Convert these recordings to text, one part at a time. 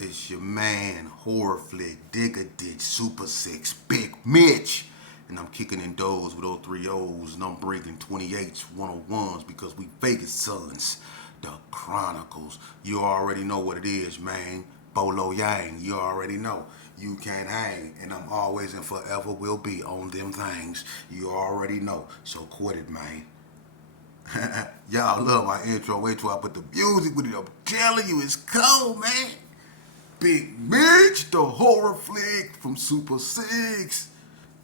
It's your man, horror flick, digger ditch, super six, Big Mitch. And I'm kicking in doors with 03 O's and I'm bringing 28s, 101s because we Vegas sons. The Chronicles. You already know what it is, man. Bolo Yang, you already know. You can't hang, and I'm always and forever will be on them things. You already know. So quit it, man. Y'all love my intro. Wait till I put the music with it. I'm telling you, it's cold, man. Big Mitch, the horror flick from Super 6.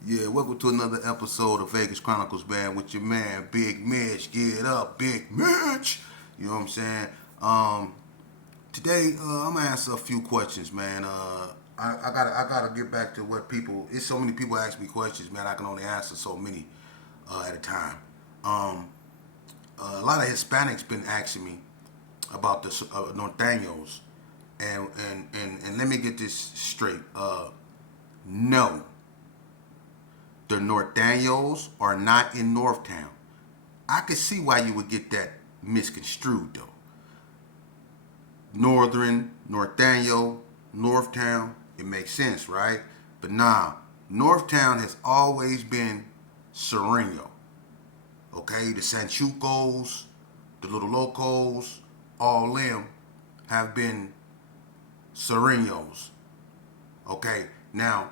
Yeah, welcome to another episode of Vegas Chronicles, man, with your man, Big Mitch. Get up, Big Mitch. You know what I'm saying? Today, I'm gonna answer a few questions, man. I gotta get back to what people. It's so many people ask me questions, man. I can only answer so many at a time. Um, a lot of Hispanics been asking me about the norteños, and let me get this straight. No, the norteños are not in Northtown. I can see why you would get that misconstrued though. Northern, Norteño, Northtown, it makes sense, right? But nah, Northtown has always been Sereno. Okay, the Sanchucos, the Little Locos, all them have been Serenos. Okay, now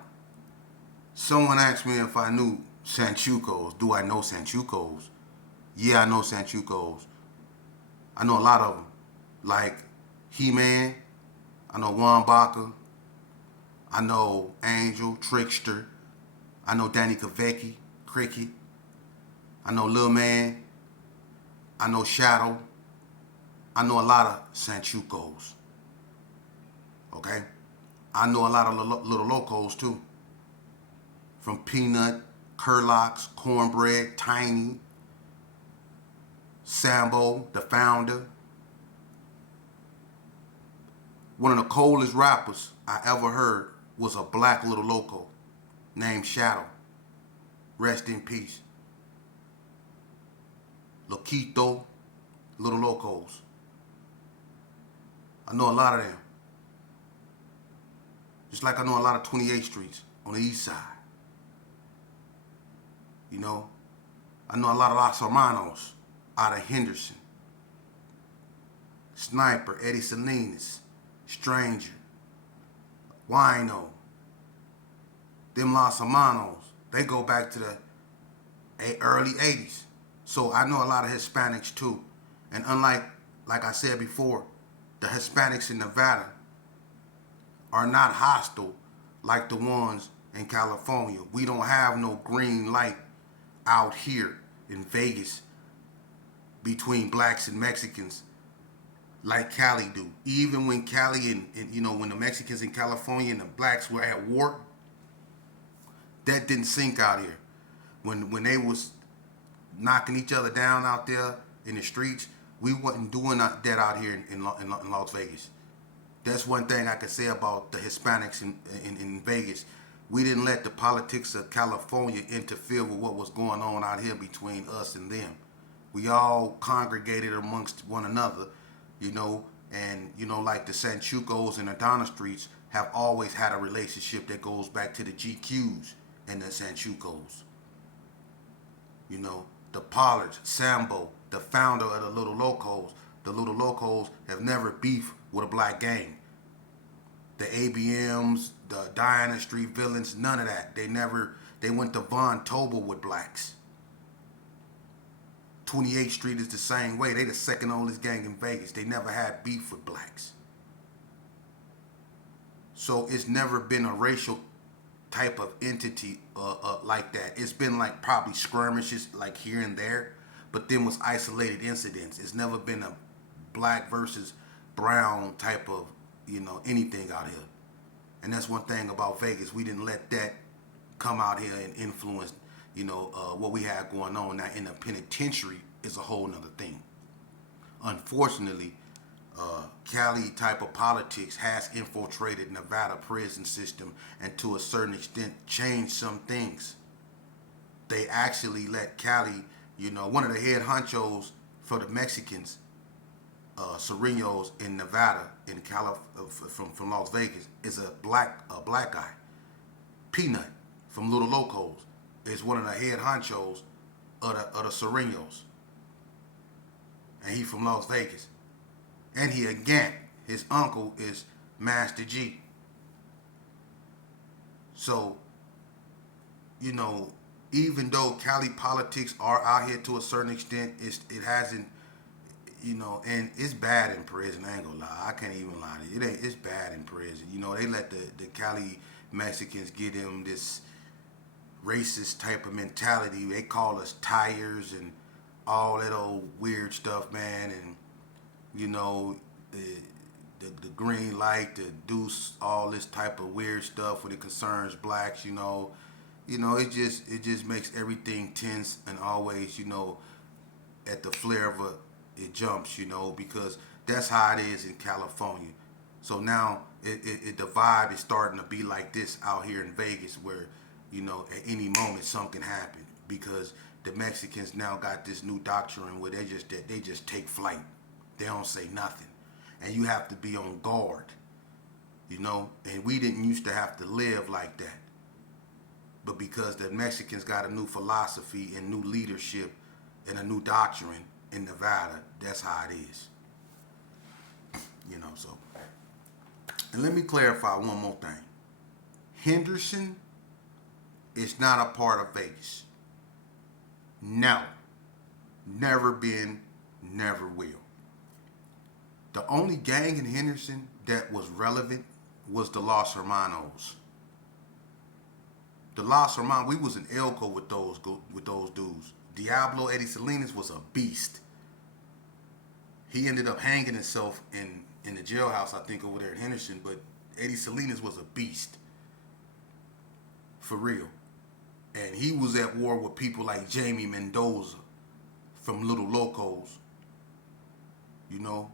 someone asked me if I knew Sanchucos. Do I know Sanchucos? Yeah, I know Sanchucos. I know a lot of them, like He-Man. I know Juan Baca. I know Angel, Trickster. I know Danny Kavecki, Cricket. I know Lil Man. I know Shadow. I know a lot of Sanchucos. Okay? I know a lot of Little Locos too. From Peanut, Curlocks, Cornbread, Tiny, Sambo, the founder. One of the coldest rappers I ever heard was a black Little Loco named Shadow. Rest in peace. Loquito, Little Locos. I know a lot of them. Just like I know a lot of 28th Streets on the east side. You know, I know a lot of Los Hermanos out of Henderson. Sniper, Eddie Salinas, Stranger, Wino. Them Los Hermanos, they go back to the early 80s. So I know a lot of Hispanics too. And unlike, like I said before, the Hispanics in Nevada are not hostile like the ones in California. We don't have no green light out here in Vegas between blacks and Mexicans like Cali do. Even when Cali and when the Mexicans in California and the blacks were at war, that didn't sink out here. When they was knocking each other down out there in the streets, we wasn't doing that out here in Las Vegas. That's one thing I could say about the Hispanics in Vegas. We didn't let the politics of California interfere with what was going on out here between us and them. We all congregated amongst one another, and like the Sanchucos and the Donna Streets have always had a relationship that goes back to the GQs and the Sanchucos. The Pollards, Sambo, the founder of the Little Locos. The Little Locos have never beefed with a black gang. The ABMs, the Diana Street Villains, none of that. They went to Von Tobel with blacks. 28th Street is the same way. They the second oldest gang in Vegas. They never had beef with blacks. So it's never been a racial type of entity like that. It's been like probably skirmishes like here and there, but then was isolated incidents. It's never been a black versus brown type of anything out here. And that's one thing about Vegas. We didn't let that come out here and influence what we had going on. Now in the penitentiary is a whole nother thing. Unfortunately, Cali type of politics has infiltrated Nevada prison system and to a certain extent changed some things. They actually let Cali, one of the head honchos for the Mexicans, Sereno's in Nevada, in from Las Vegas, is a black guy. Peanut from Little Locos is one of the head honchos of the Sereno's, and he from Las Vegas, and he a Gant. His uncle is Master G. So, you know, even though Cali politics are out here to a certain extent, it hasn't, you know, and it's bad in prison. I ain't gonna lie. I can't even lie to you. It's bad in prison. You know, they let the Cali Mexicans get them this racist type of mentality. They call us tires and all that old weird stuff, man. And, you know, the green light, the deuce, all this type of weird stuff when it concerns blacks, you know. It just makes everything tense and always, you know, at the flare of it jumps, you know, because that's how it is in California. So now the vibe is starting to be like this out here in Vegas, where, you know, at any moment something can happen, because the Mexicans now got this new doctrine where they just take flight. They don't say nothing, and you have to be on guard, you know. And we didn't used to have to live like that. But because the Mexicans got a new philosophy and new leadership and a new doctrine in Nevada, that's how it is. You know, so. And let me clarify one more thing. Henderson is not a part of Vegas. No. Never been, never will. The only gang in Henderson that was relevant was the Los Hermanos. The Los Hermanos, we was in Elko with those dudes. Diablo Eddie Salinas was a beast. He ended up hanging himself in the jailhouse, I think, over there in Henderson. But Eddie Salinas was a beast, for real. And he was at war with people like Jamie Mendoza from Little Locos, you know,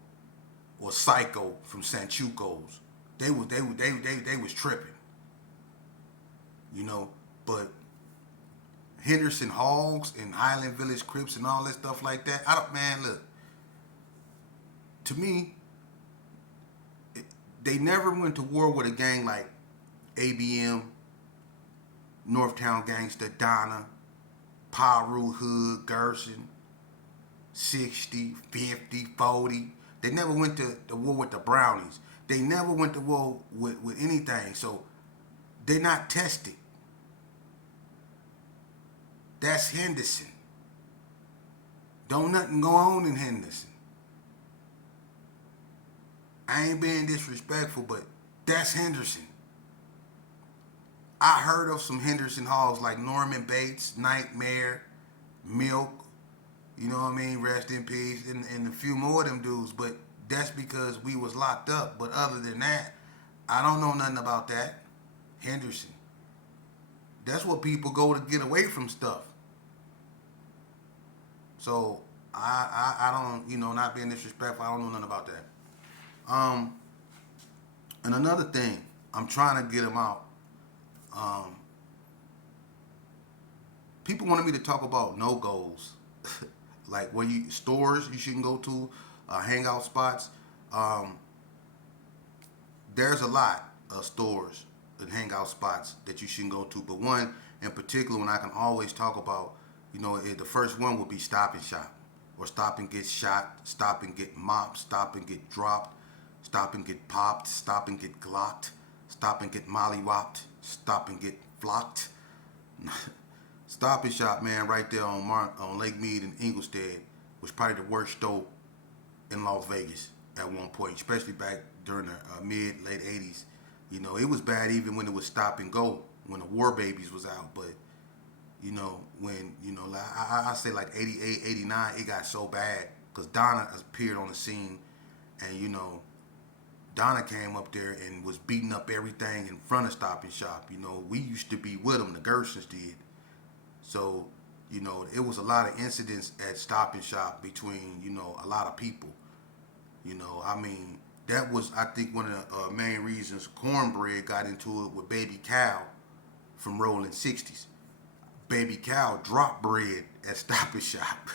or Psycho from Sanchucos. They was tripping, you know. But Henderson Hogs and Highland Village Crips and all that stuff like that, look, to me, they never went to war with a gang like ABM, Northtown Gangsta, Donna, Piru Hood, Gerson, 60, 50, 40. They never went to war with the Brownies. They never went to war with anything. So they're not tested. That's Henderson. Don't nothing go on in Henderson. I ain't being disrespectful, but that's Henderson. I heard of some Henderson Hogs like Norman Bates, Nightmare, Milk, you know what I mean, rest in peace, and a few more of them dudes, but that's because we was locked up. But other than that, I don't know nothing about that. Henderson. That's what people go to get away from stuff. So I don't, you know, not being disrespectful, I don't know nothing about that. And another thing, I'm trying to get them out. People wanted me to talk about no-goes, like stores you shouldn't go to, hangout spots. There's a lot of stores and hangout spots that you shouldn't go to, but one in particular, when I can always talk about, you know, the first one would be Stop and Shop, or Stop and Get Shot, Stop and Get Mopped, Stop and Get Dropped, Stop and Get Popped, Stop and Get Glocked, Stop and Get Mollywopped, Stop and Get Flocked. Stop and Shop, man, right there on Lake Mead and Inglestead, was probably the worst store in Las Vegas at one point, especially back during the late 80s. You know, it was bad even when it was Stop and Go, when the War Babies was out. But, you know, when, you know, like, I say like 88, 89, it got so bad because Donna appeared on the scene, and, you know, Donna came up there and was beating up everything in front of Stop and Shop. You know, we used to be with them, the Gersons did. So, you know, it was a lot of incidents at Stop and Shop between, you know, a lot of people. You know, I mean, that was, I think, one of the main reasons Cornbread got into it with Baby Cal from Rolling 60s. Baby Cal dropped bread at Stop and Shop.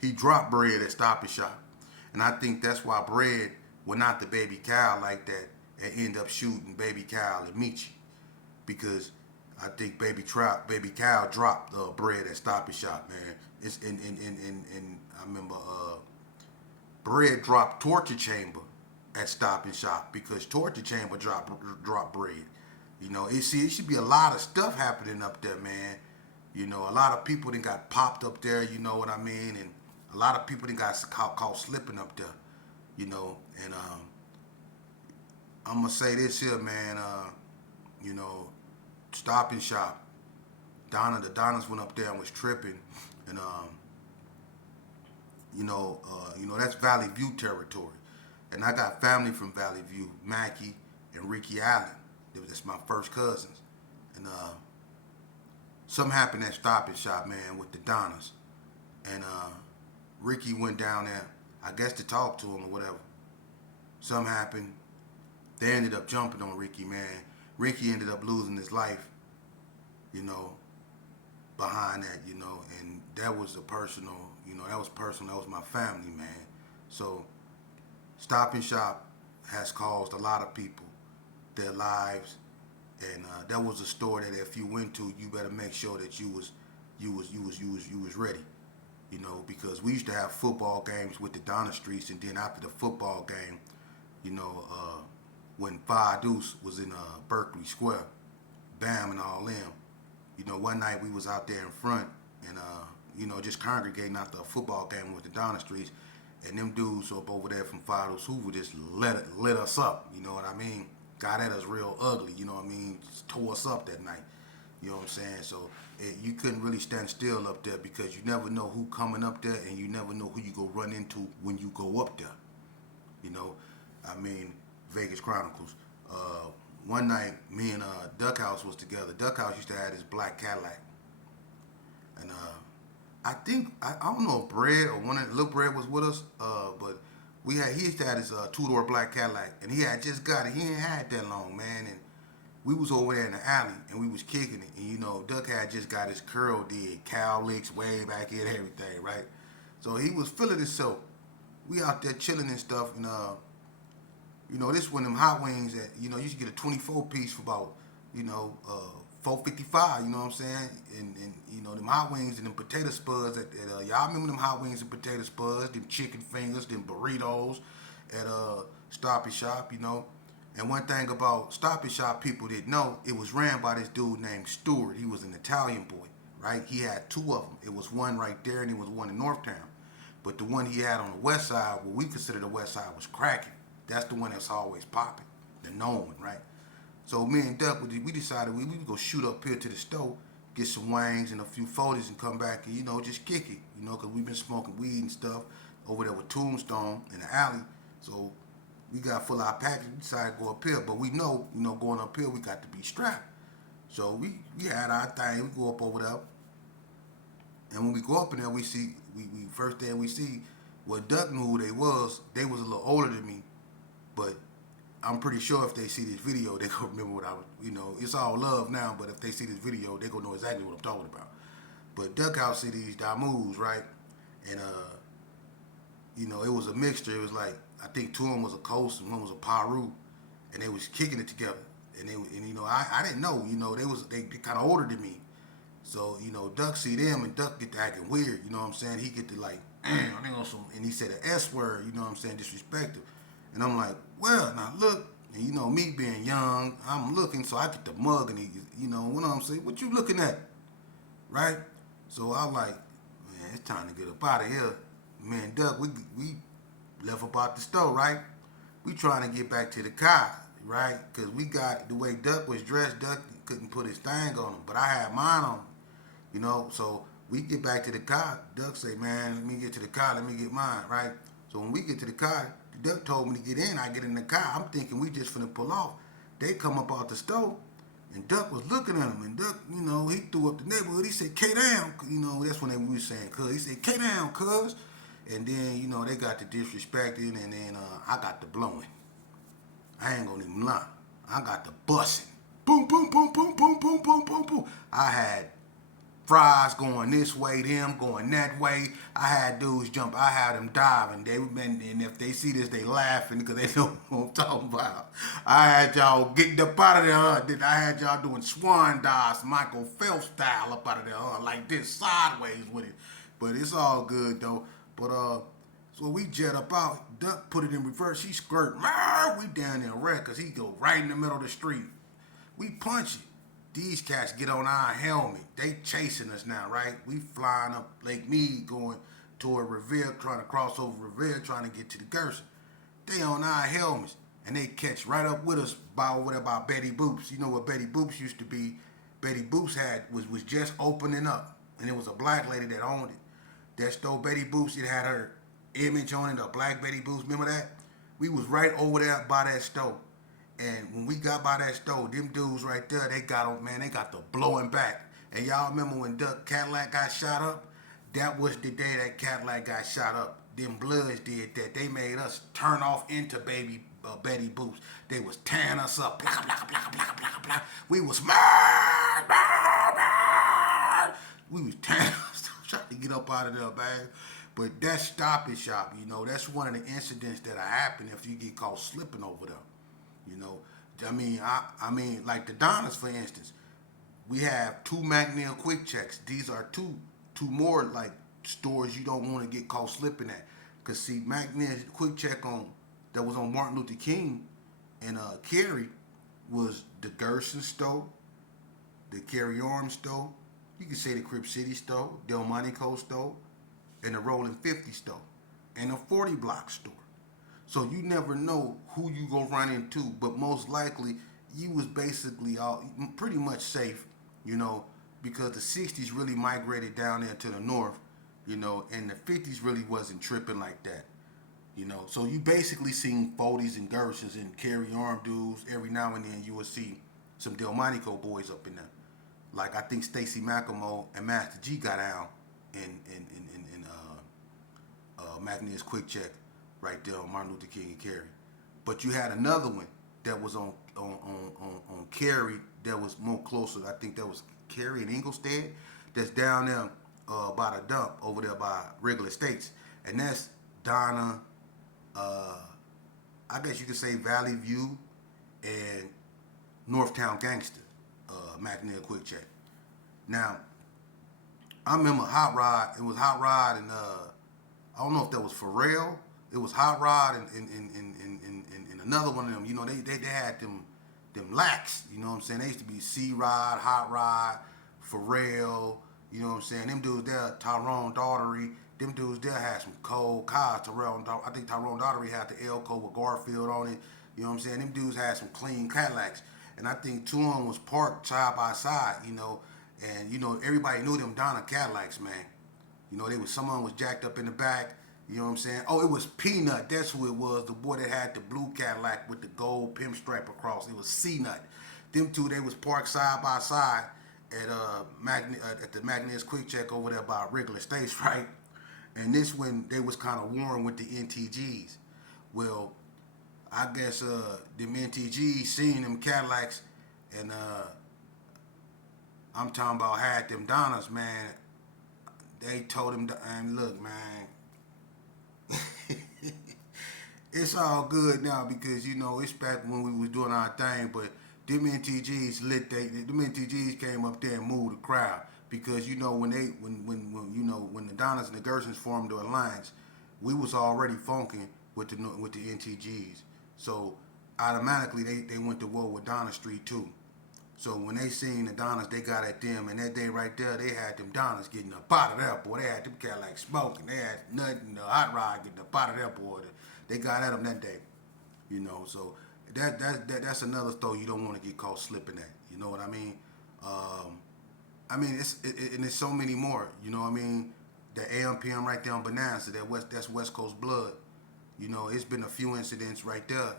He dropped bread at Stop and Shop. And I think that's why Bread went not the Baby Cal like that and end up shooting Baby Cal and Michi. Because I think Baby Cal dropped Bread at Stop and Shop, man. It's in I remember Bread dropped Torture Chamber at Stop and Shop because Torture Chamber dropped Bread. You know, it should be a lot of stuff happening up there, man. You know, a lot of people then got popped up there, you know what I mean? And a lot of people then got caught slipping up there, you know. And I'm going to say this here, man. You know, Stop and Shop. The Donnas went up there and was tripping. And, that's Valley View territory. And I got family from Valley View, Mackie and Ricky Allen. That's my first cousins. And something happened at Stop and Shop, man, with the Donnas. And Ricky went down there, I guess to talk to him or whatever. Something happened. They ended up jumping on Ricky, man. Ricky ended up losing his life, you know, behind that, you know. And that was a personal, you know, that was personal. That was my family, man. So Stop and Shop has caused a lot of people their lives, and that was a store that if you went to, you better make sure that you was ready, you know, because we used to have football games with the Donna Streets, and then after the football game, you know, when Five Deuce was in Berkeley Square, Bam and all them, you know, one night we was out there in front, and you know, just congregating after a football game with the Donna Streets, and them dudes up over there from Five Deuce Hoover just lit us up, you know what I mean? Got at us real ugly, you know what I mean? Just tore us up that night, you know what I'm saying? So you couldn't really stand still up there because you never know who coming up there, and you never know who you go run into when you go up there, you know? I mean, Vegas Chronicles. One night, me and Duck House was together. Duck House used to have this black Cadillac, and I think I don't know if Bread or one of the Little Bread was with us, but he used to have this two-door black Cadillac, and he had just got it. He ain't had it that long, man, and we was over there in the alley, and we was kicking it, and you know, Duck had just got his curl did, cow licks way back in, everything, right? So he was feeling himself. We out there chilling and stuff, and you know, this one of them hot wings that, you know, you used to get a 24 piece for about, you know, $4.55, you know what I'm saying? And you know, them hot wings and them potato spuds y'all remember them hot wings and potato spuds, them chicken fingers, them burritos at Stop and Shop, you know? And one thing about Stop and Shop people didn't know, it was ran by this dude named Stewart. He was an Italian boy, right? He had two of them. It was one right there and it was one in Northtown. But the one he had on the west side, what we consider the west side, was cracking. That's the one that's always popping, the known one, right? So me and Duck, we decided we would go shoot up here to the store, get some wings and a few 40s and come back and, you know, just kick it, you know, because we've been smoking weed and stuff over there with Tombstone in the alley. So we got full our package. We decided to go up here, but we know, you know, going up here, we got to be strapped. So we had our thing. We go up over there. And when we go up in there, we see, we first thing we see, well, Duck knew who they was. They was a little older than me. But I'm pretty sure if they see this video, they gonna remember what I was, you know, it's all love now, but if they see this video, they gonna know exactly what I'm talking about. But Duck House see these Damus, right? And, you know, it was a mixture. It was like, I think two of them was a Coast and one was a Paru, and they was kicking it together. And you know, I didn't know, you know, they kind of older than me. So, you know, Duck see them and Duck get to acting weird, you know what I'm saying? He get to like, and he said an S word, you know what I'm saying, disrespectful. And I'm like, well, now look, and you know, me being young, I'm looking, so I get the mug, and he, you know what I'm saying, what you looking at, right? So I was like, man, it's time to get up out of here. Me and Duck, we left about the store, right? We trying to get back to the car, right? Because we got, the way Duck was dressed, Duck couldn't put his thing on him, but I had mine on, you know, so we get back to the car. Duck say, man, let me get to the car, let me get mine, right? So when we get to the car, Duck told me to get in. I get in the car. I'm thinking we just finna pull off. They come up out the store, and Duck was looking at him. And Duck, you know, he threw up the neighborhood. He said, K down. You know, that's when we were saying, cuz. He said, K down, cuz. And then, you know, they got the disrespecting, and then I got the blowing. I ain't gonna even lie. I got the bussing. Boom, boom, boom, boom, boom, boom, boom, boom, boom. I had fries going this way, them going that way. I had dudes jump. I had them diving. And if they see this, they laughing because they know what I'm talking about. I had y'all getting up out of there. I had y'all doing swan dives, Michael Phelps style up out of there, like this sideways with it. But it's all good though. But so we jet up out. Duck put it in reverse. He skirt. We down there wreck because he go right in the middle of the street. We punch it. These cats get on our helmet. They chasing us now, right? We flying up Lake Mead going toward Revere, trying to cross over Revere, trying to get to the Gerson. They on our helmets, and they catch right up with us by over there by Betty Boop's. You know what Betty Boop's used to be? Betty Boop's was just opening up, and it was a black lady that owned it. That store Betty Boop's, it had her image on it, a black Betty Boop's. Remember that? We was right over there by that store. And when we got by that store, them dudes right there, they got the blowing back. And y'all remember when Duck Cadillac got shot up? That was the day that Cadillac got shot up. Them Bloods did that. They made us turn off into Betty Boop's. They was tearing us up. Blah, blah, blah, blah, blah, blah. We was mad. We was tearing us up, trying to get up out of there, man. But that's Stop and Shop, That's one of the incidents that happen if you get caught slipping over there. I mean, like the Donnas, for instance, we have 2 McNeil Quick Checks. These are two more like stores you don't want to get caught slipping at. Cause see, McNeil Quick Check that was on Martin Luther King and Cary was the Gerson store, the Cary Arms store. You can say the Crip City store, Delmonico store, and the Rolling 50 store, and the 40 Block store. So you never know who you go run into, but most likely you was basically pretty much safe, because the 60s really migrated down there to the north, and the 50s really wasn't tripping like that, So you basically seen 40s and Gersons and Cary Arm dudes. Every now and then you would see some Delmonico boys up in there. Like I think Stacy McElmo and Master G got out in McNeil's Quick Check. Right there on Martin Luther King and Cary. But you had another one that was on Cary that was more closer. I think that was Cary and Inglestead. That's down there by the dump over there by Wrigley Estates. And that's Donna, I guess you could say Valley View and Northtown Gangster, McNeil Quick Check. Now, I remember Hot Rod. It was Hot Rod and I don't know if that was Pharrell. It was Hot Rod and another one of them. They had them lacks. You know what I'm saying? They used to be C-Rod, Hot Rod, Pharrell. You know what I'm saying? Them dudes there, Tyrone Daughtery. Them dudes there had some cold cars. I think Tyrone Daughtery had the Elko with Garfield on it. You know what I'm saying? Them dudes had some clean Cadillacs. And I think 2 of them was parked side by side, And, everybody knew them Donna Cadillacs, man. Someone was jacked up in the back. You know what I'm saying? Oh, it was Peanut. That's who it was. The boy that had the blue Cadillac with the gold pinstripe across. It was C-Nut. Them two, they was parked side by side at the McNeil's Quick Check over there by Wrigley Estates, right? And this one, they was kind of warring with the NTGs. Well, I guess them NTGs seen them Cadillacs, and I'm talking about had them Donnas, man. They told him, and look, man. It's all good now because it's back when we was doing our thing, but them NTGs them NTGs came up there and moved the crowd because when the Donnas and the Gersons formed the alliance, we was already funking with the NTGs, so automatically they went to war with Donna Street too. So when they seen the Donnas, they got at them, and that day right there, they had them Donnas getting up out of there, boy. They had them Cadillacs smoking. They had nothing, the Hot Rod getting up out of there, boy. They got at them that day, So that's another store you don't want to get caught slipping at. You know what I mean? And there's so many more. You know what I mean? The AMPM right there on Bonanza, that's West Coast Blood. It's been a few incidents right there.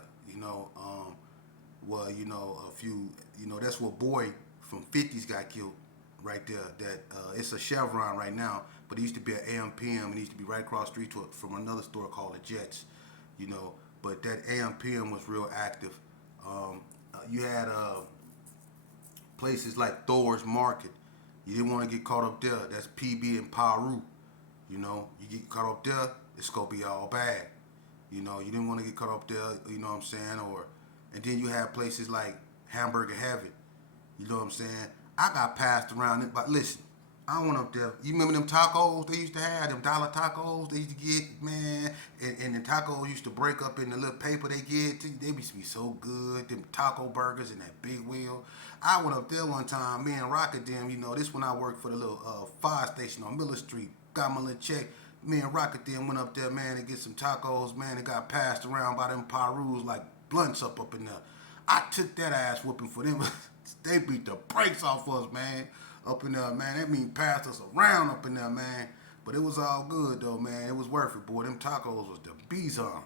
A few, that's where Boy from 50s got killed right there. That it's a Chevron right now, but it used to be an AMPM, and it used to be right across the street from another store called the Jets, But that AMPM was real active. You had places like Thor's Market You didn't want to get caught up there. That's PB and Paru. You know, you get caught up there, it's gonna be all bad. You know, you didn't want to get caught up there. You know what I'm saying? Or, and then you have places like Hamburger Heaven. You know what I'm saying? I got passed around it, but listen, I went up there. You remember them tacos they used to have, them dollar tacos they used to get, man, and the tacos used to break up in the little paper they get. They used to be so good. Them taco burgers and that big wheel. I went up there one time, me and Rocket them, you know, this when I worked for the little fire station on Miller Street. Got my little check. Me and Rocket then went up there, man, to get some tacos, man, and got passed around by them Parus like blunts up in there. I took that ass whooping for them. They beat the brakes off us, man, up in there, man. That mean passed us around up in there, man. But it was all good, though, man. It was worth it, boy. Them tacos was the bees on.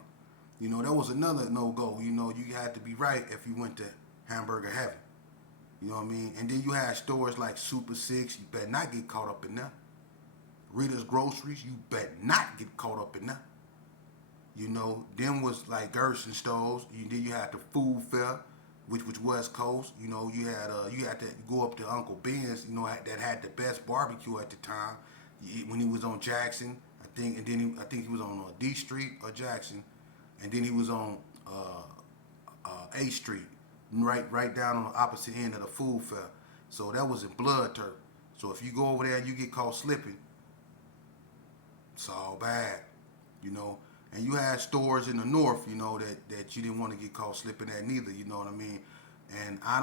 You know, that was another no-go. You know, you had to be right if you went to Hamburger Heaven. You know what I mean? And then you had stores like Super Six. You better not get caught up in there. Rita's Groceries. You better not get caught up in there. You know, them was like Gerson stores. Then you had the Food Fair, which was West Coast. You know, you had to go up to Uncle Ben's. You know, that had the best barbecue at the time. When he was on Jackson, I think, and then I think he was on D Street or Jackson, and then he was on A Street, right down on the opposite end of the Food Fair. So that was in Blood Turf. So if you go over there and you get caught slipping, it's all bad, you know. And you had stores in the north, you know, that you didn't want to get caught slipping at neither, you know what I mean? And I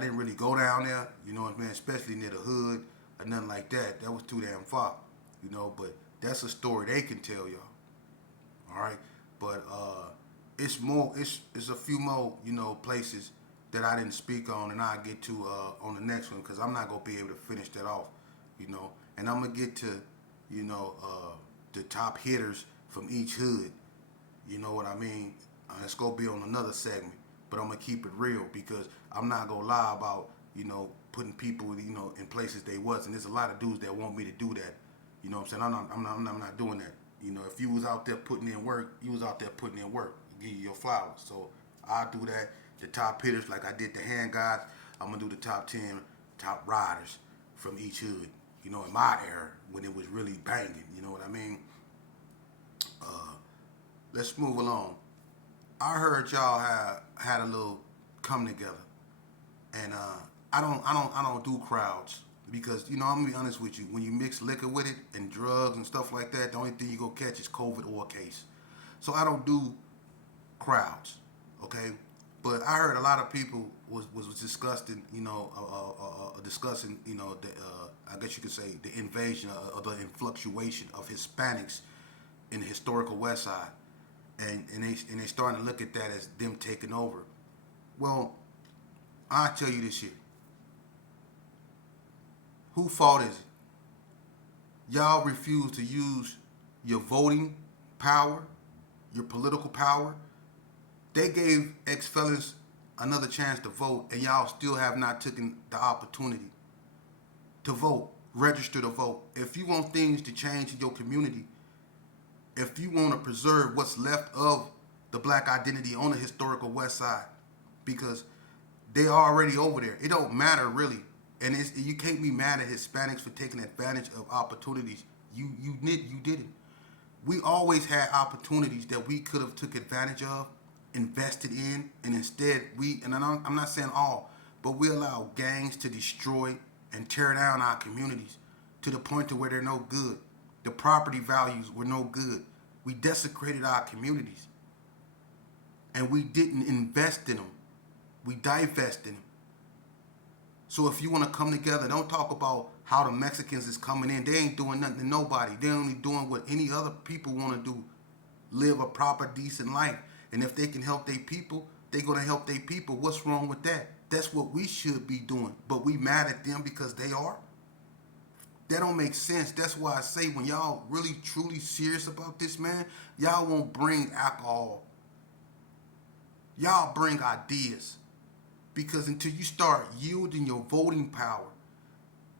didn't really go down there, you know what I mean, especially near the hood or nothing like that. That was too damn far, you know, but that's a story they can tell y'all. All right? But it's a few more, you know, places that I didn't speak on, and I'll get to on the next one, because I'm not going to be able to finish that off, you know. And I'm going to get to, you know, the top hitters from each hood. You know what I mean? It's going to be on another segment, but I'm going to keep it real, because I'm not going to lie about, you know, putting people, you know, in places they wasn't. There's a lot of dudes that want me to do that. You know what I'm saying? I'm not doing that. You know, if you was out there putting in work, you was out there putting in work. Give you your flowers. So I'll do that. The top hitters, like I did the hand guys, I'm going to do the top 10 top riders from each hood. You know, in my era, when it was really banging. You know what I mean? Let's move along. I heard y'all had a little come together, and I don't do crowds, because, you know, I'm gonna be honest with you. When you mix liquor with it and drugs and stuff like that, the only thing you gonna catch is COVID or a case. So I don't do crowds, okay? But I heard a lot of people was discussing, you know, discussing, you know, I guess you could say the invasion or the influctuation of Hispanics in the historical West Side, and they starting to look at that as them taking over. Well, I tell you this shit. Who fault is it? Y'all refuse to use your voting power, your political power. They gave ex-felons another chance to vote, and y'all still have not taken the opportunity to vote, register to vote. If you want things to change in your community, if you want to preserve what's left of the black identity on the historical West Side, because they are already over there. It don't matter really, and you can't be mad at Hispanics for taking advantage of opportunities. You didn't. We always had opportunities that we could have took advantage of, invested in, and instead I'm not saying all, but we allow gangs to destroy and tear down our communities to the point to where they're no good. The property values were no good. We desecrated our communities, and we didn't invest in them. We divested them. So if you want to come together, don't talk about how the Mexicans is coming in. They ain't doing nothing to nobody. They're only doing what any other people want to do. Live a proper, decent life. And if they can help their people, they're going to help their people. What's wrong with that? That's what we should be doing. But we mad at them because they are? That don't make sense. That's why I say, when y'all really, truly serious about this, man, y'all won't bring alcohol. Y'all bring ideas. Because until you start yielding your voting power,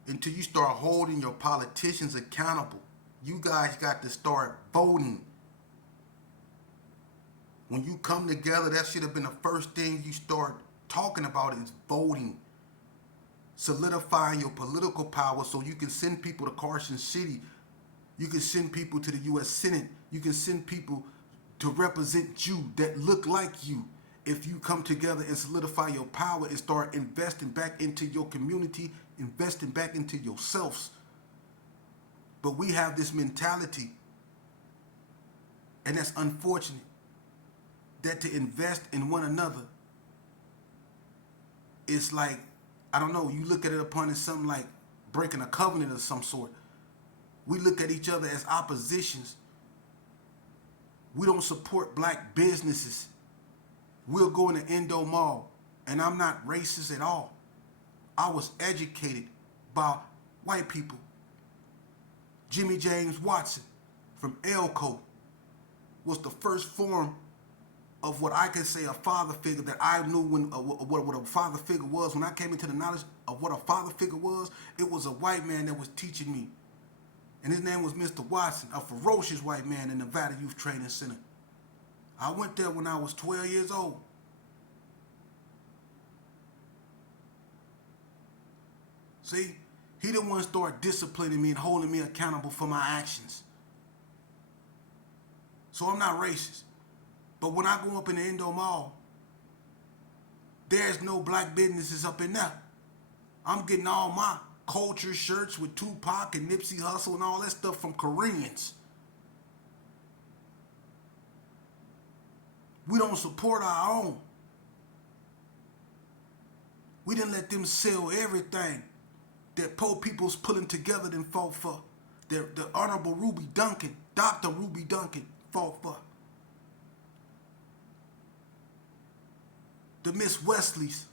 until you start holding your politicians accountable, you guys got to start voting. When you come together, that should have been the first thing you start talking about, is voting. solidifying your political power so you can send people to Carson City. You can send people to the U.S. Senate. You can send people to represent you that look like you. If you come together and solidify your power and start investing back into your community, investing back into yourselves. But we have this mentality, and that's unfortunate, that to invest in one another is like, I don't know, you look at it upon as something like breaking a covenant of some sort. We look at each other as oppositions. We don't support black businesses. We'll go in the Indo Mall, and I'm not racist at all. I was educated by white people. Jimmy James Watson from Elko was the first form of what I can say a father figure that I knew when what a father figure was. When I came into the knowledge of what a father figure was, it was a white man that was teaching me. And his name was Mr. Watson, a ferocious white man in Nevada Youth Training Center. I went there when I was 12 years old. See, he didn't want to start disciplining me and holding me accountable for my actions. So I'm not racist. But when I go up in the Indo Mall, there's no black businesses up in there. I'm getting all my culture shirts with Tupac and Nipsey Hussle and all that stuff from Koreans. We don't support our own. We didn't let them sell everything that poor people's pulling together and fought for. The Honorable Ruby Duncan, Dr. Ruby Duncan fought for. The Miss Wesleys